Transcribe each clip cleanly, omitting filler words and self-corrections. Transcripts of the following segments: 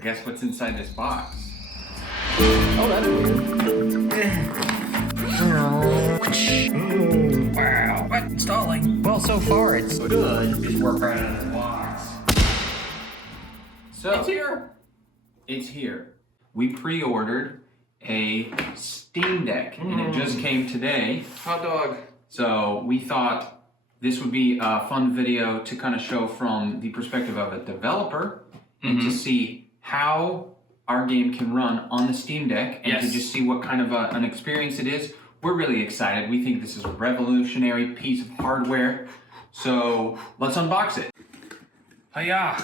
guess what's inside this box? Oh, that's weird. Wow. What? Installing. Well, so far it's good. Just work right out of the box. So It's here. It's here. We pre-ordered a Steam Deck, and it just came today. Hot dog. So we thought this would be a fun video to kind of show from the perspective of a developer and to see how our game can run on the Steam Deck and to just see what kind of an experience it is. We're really excited. We think this is a revolutionary piece of hardware. So let's unbox it. Hiya.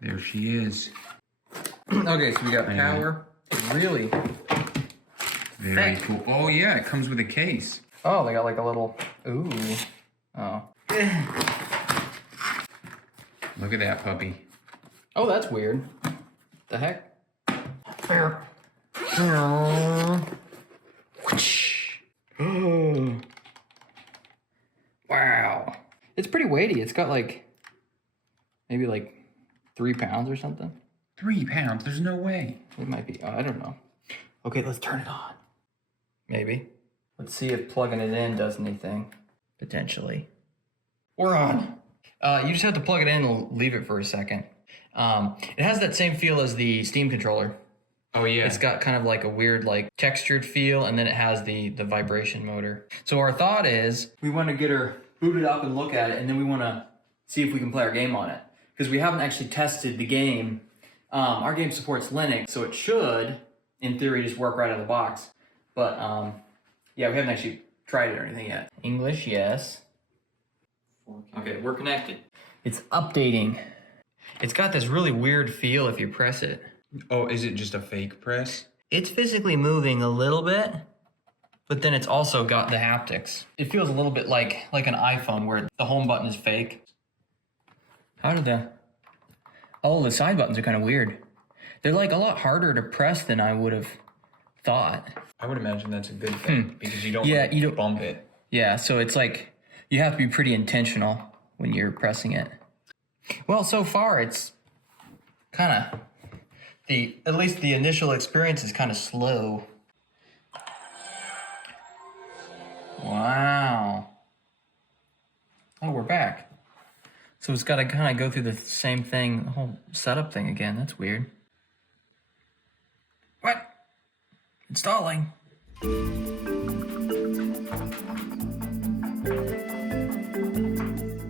There she is. Okay, so we got power. Really? Very cool. Oh yeah, it comes with a case. Oh, they got like a little. Ooh. Oh. Look at that puppy. Oh, that's weird. The heck? Fair. Wow. It's pretty weighty. It's got like maybe like 3 pounds or something. 3 pounds? There's no way. It might be. I don't know. Okay, let's turn it on. Maybe. Let's see if plugging it in does anything. Potentially. We're on. You just have to plug it in and leave it for a second. It has that same feel as the Steam controller. Oh yeah. It's got kind of like a weird like textured feel, and then it has the vibration motor. So our thought is we want to get her booted up and look at it, and then we want to see if we can play our game on it. Because we haven't actually tested the game. Our game supports Linux, so it should, in theory, just work right out of the box. But yeah, we haven't actually tried it or anything yet. English, yes. Okay, we're connected. It's updating. It's got this really weird feel if you press it. Oh, is it just a fake press? It's physically moving a little bit, but then it's also got the haptics. It feels a little bit like an iPhone where the home button is fake. How did all the side buttons are kind of weird. They're like a lot harder to press than I would have thought. I would imagine that's a good thing because you don't Yeah, you don't bump it. Yeah, so it's like you have to be pretty intentional when you're pressing it. Well, so far it's kind of at least the initial experience is kind of slow. Wow. Oh, we're back. So it's got to kind of go through the same thing, the whole setup thing again. That's weird. What? Installing.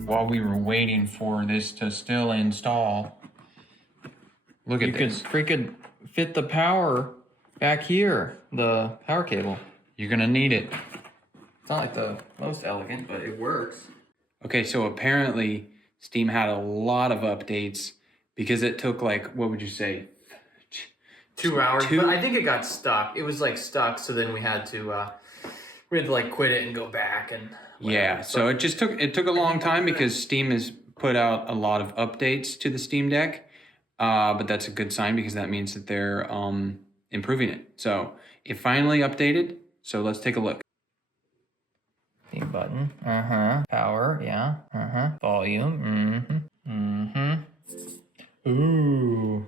While we were waiting for this to still install, look at this. You could freaking fit the power back here, the power cable. You're gonna need it. It's not like the most elegant, but it works. Okay, so apparently Steam had a lot of updates because it took like, what would you say? 2 hours, but I think it got stuck. It was like stuck, so then we had to like quit it and go back and whatever. Yeah, so it took a long time because Steam has put out a lot of updates to the Steam Deck, but that's a good sign because that means that they're improving it. So it finally updated. So let's take a look. Theme button. Power. Yeah. Volume. Ooh.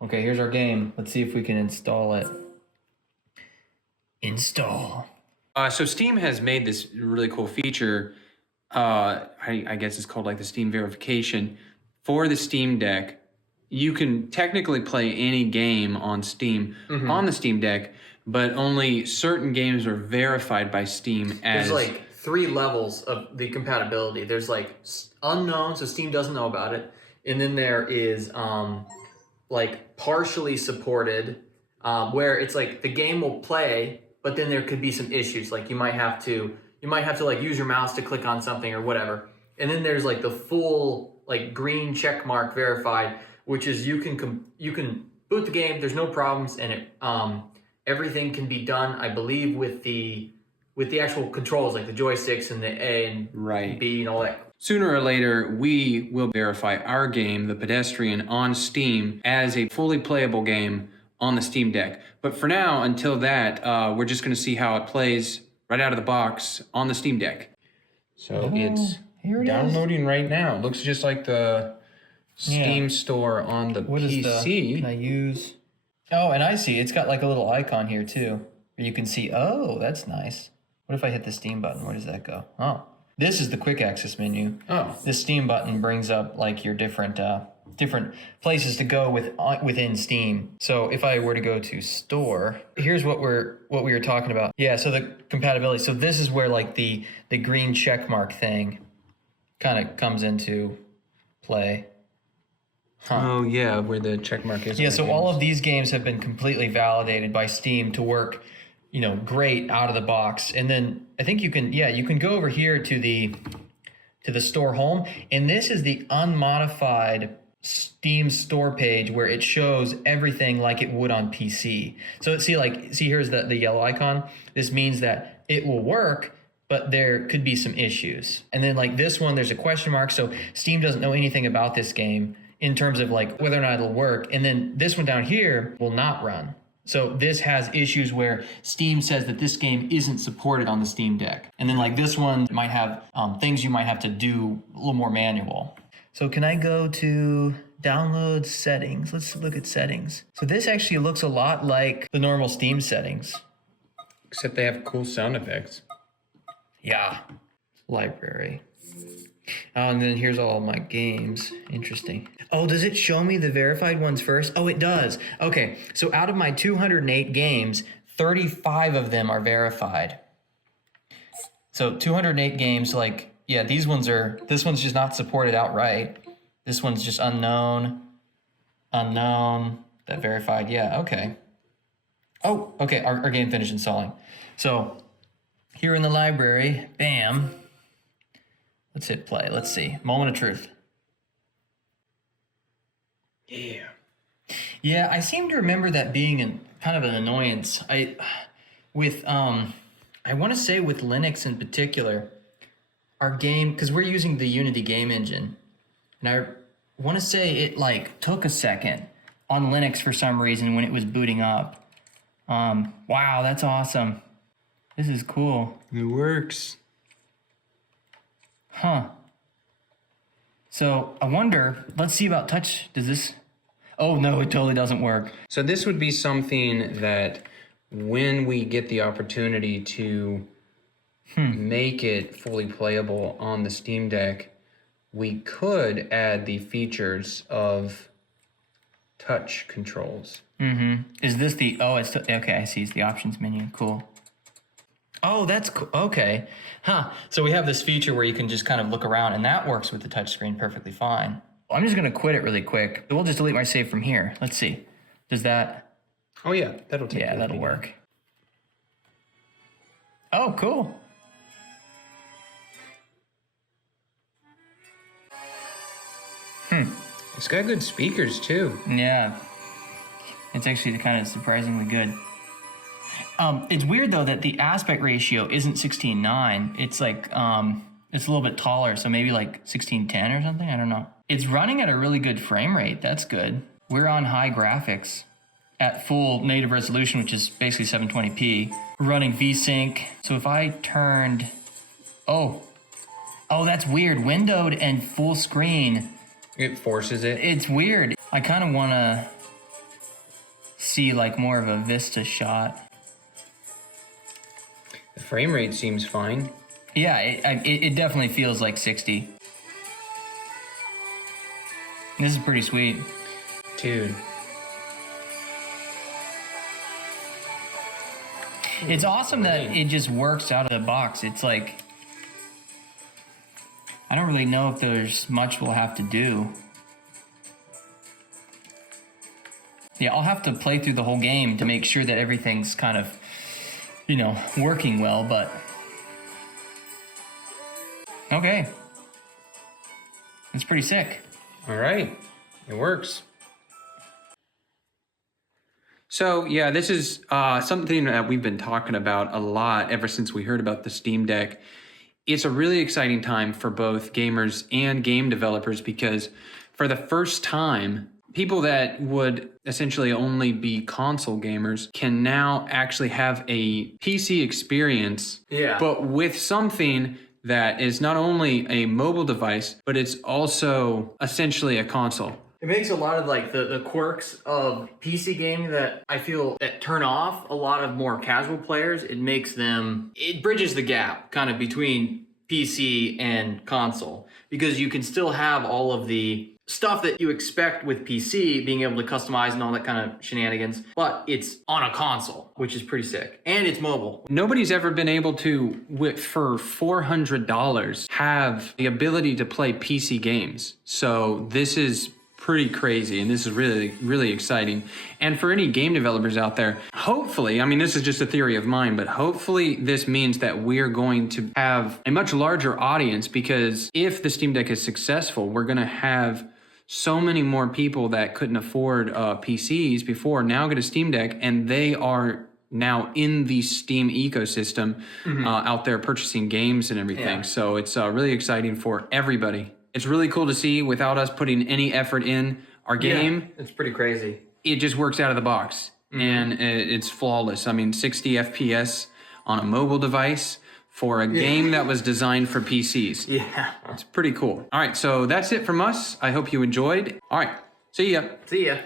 Okay, here's our game. Let's see if we can install it. Install. So Steam has made this really cool feature. I guess it's called like the Steam verification for the Steam Deck. You can technically play any game on Steam on the Steam Deck, but only certain games are verified by Steam as... There's like 3 levels of the compatibility. There's like unknown, so Steam doesn't know about it. And then there is like partially supported, where it's like the game will play, but then there could be some issues. Like you might have to like use your mouse to click on something or whatever. And then there's like the full like green check mark verified, which is you can boot the game. There's no problems, and it everything can be done, I believe, with the actual controls, like the joysticks and the A and B and all that. Sooner or later, we will verify our game, The Pedestrian, on Steam as a fully playable game on the Steam Deck. But for now, until that, we're just going to see how it plays right out of the box on the Steam Deck. So it's Here it is. Downloading right now. Looks just like the Steam store on the What is PC. can I use? Oh, and I see it's got like a little icon here too, where you can see. Oh, that's nice. What if I hit the Steam button? Where does that go? Oh, this is the quick access menu. Oh. The Steam button brings up like your different places to go within Steam. So if I were to go to store, here's what we were talking about. Yeah, so the compatibility. So this is where like the green check mark thing kind of comes into play. Oh yeah, where the check mark is. Yeah, so all of these games have been completely validated by Steam to work, great out of the box. And then I think you can go over here to the store home, and this is the unmodified Steam store page where it shows everything like it would on PC. So see here's the yellow icon. This means that it will work, but there could be some issues. And then like this one, there's a question mark. So Steam doesn't know anything about this game in terms of like whether or not it'll work. And then this one down here will not run. So this has issues where Steam says that this game isn't supported on the Steam Deck. And then like this one might have things you might have to do a little more manual. So can I go to download settings? Let's look at settings. So this actually looks a lot like the normal Steam settings. Except they have cool sound effects. Yeah. Library. Oh, and then here's all my games. Interesting. Oh, does it show me the verified ones first? Oh, it does. Okay, so out of my 208 games, 35 of them are verified. So 208 games, like, yeah, this one's just not supported outright. This one's just unknown, that verified, yeah, okay. Oh, okay, our game finished installing. So here in the library, bam. Let's hit play. Let's see. Moment of truth. Yeah. Yeah, I seem to remember that being kind of an annoyance. I want to say with Linux in particular, our game, because we're using the Unity game engine, and I want to say it like took a second on Linux for some reason when it was booting up. Wow, that's awesome. This is cool. It works. Huh. So I wonder, let's see about touch. Does this? Oh no, it totally doesn't work. So this would be something that when we get the opportunity to make it fully playable on the Steam Deck, we could add the features of touch controls. Is this the, okay, I see, it's the options menu, cool. Oh, that's cool. Okay. Huh. So we have this feature where you can just kind of look around, and that works with the touchscreen perfectly fine. I'm just going to quit it really quick. We'll just delete my save from here. Let's see. Does that? Oh, yeah. That'll take that'll work. Oh, cool. It's got good speakers, too. Yeah. It's actually kind of surprisingly good. It's weird though that the aspect ratio isn't 16:9. It's like it's a little bit taller, so maybe like 16:10 or something. I don't know. It's running at a really good frame rate. That's good. We're on high graphics at full native resolution, which is basically 720p. We're running VSync. So if I turned, oh, that's weird. Windowed and full screen. It forces it. It's weird. I kind of want to see like more of a Vista shot. The frame rate seems fine. Yeah, it definitely feels like 60. This is pretty sweet. Dude. It's awesome that it just works out of the box. It's like, I don't really know if there's much we'll have to do. Yeah, I'll have to play through the whole game to make sure that everything's kind of, working well, but... Okay. It's pretty sick. All right. It works. So, yeah, this is something that we've been talking about a lot ever since we heard about the Steam Deck. It's a really exciting time for both gamers and game developers because for the first time, people that would essentially only be console gamers can now actually have a PC experience, Yeah. but with something that is not only a mobile device, but it's also essentially a console. It makes a lot of like the quirks of PC gaming that I feel that turn off a lot of more casual players. It bridges the gap kind of between PC and console, because you can still have all of the stuff that you expect with PC, being able to customize and all that kind of shenanigans, but it's on a console, which is pretty sick. And it's mobile. Nobody's ever been able to, for $400, have the ability to play PC games. So this is pretty crazy, and this is really, really exciting. And for any game developers out there, hopefully, I mean, this is just a theory of mine, but hopefully this means that we're going to have a much larger audience, because if the Steam Deck is successful, we're going to have so many more people that couldn't afford PCs before now get a Steam Deck, and they are now in the Steam ecosystem out there purchasing games and everything. Yeah. So it's really exciting for everybody. It's really cool to see without us putting any effort in our game. Yeah, it's pretty crazy. It just works out of the box and it's flawless. I mean, 60 FPS on a mobile device for a game that was designed for PCs. Yeah. It's pretty cool. All right, so that's it from us. I hope you enjoyed. All right, see ya. See ya.